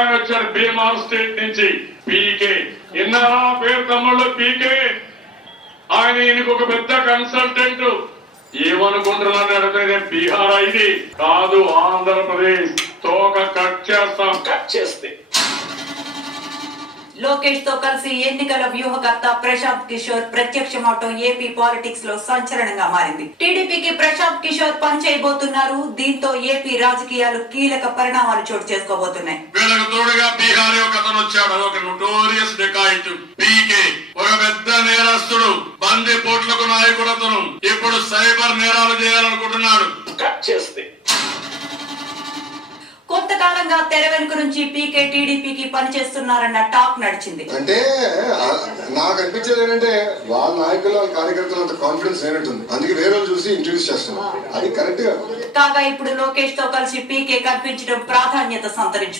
ఆయన వచ్చాడు బీమార్ స్టేట్ నుంచి పీకే. ఎన్నారా పేరు తమ్ముళ్ళు పీకే. ఆయన ఈయనకు ఒక పెద్ద కన్సల్టెంట్. ఏమనుకుంటున్నాను అడిగితే బీహార్ ఇది కాదు, ఆంధ్రప్రదేశ్. తోక కట్ చేస్తాం. కట్ చేస్తే లోకేష్ తో కలిసి ఎన్నికల వ్యూహకర్త ప్రశాంత్ కిషోర్ ప్రత్యక్షమవటం ఏపీ పాలిటిక్స్ లో సంచలనంగా మారింది. టీడీపీకి ప్రశాంత్ కిషోర్ పనిచేయబోతున్నారు. దీంతో ఏపీ రాజకీయాలు కీలక పరిణామాలు చోటు చేసుకోబోతున్నాయి. వీళ్ళకు తోడుగా బీహార్ ఒక అతను వచ్చాడు, ఒక నోటోరియస్ డెకాయిట్ పీకే, ఒక పెద్ద నేరస్తుడు, బంది పోట్లకు నాయకుడు అతను. ఇప్పుడు సైబర్ నేరాలు చేయాలనుకుంటున్నాడు. కట్ చేస్తే కొంతకాలంగా తెర వెనుక నుంచి పీకే టీడీపీకి పనిచేస్తున్నారన్న టాక్ నడిచింది. అంటే నాకు అనిపించేది ఏంటంటే వాళ్ళ నాయకులు వాళ్ళ కార్యకర్తలు అంత కాన్ఫిడెన్స్ లేనట్టుంది, అందుకే వేరే వాళ్ళు చూసి ఇంట్రడ్యూస్ చేస్తున్నారు. అది కరెక్ట్ గా. కాగా ఇప్పుడు లోకేష్ తో కలిసి పీకే కనిపించడం ప్రాధాన్యత సంతరించుకుంది.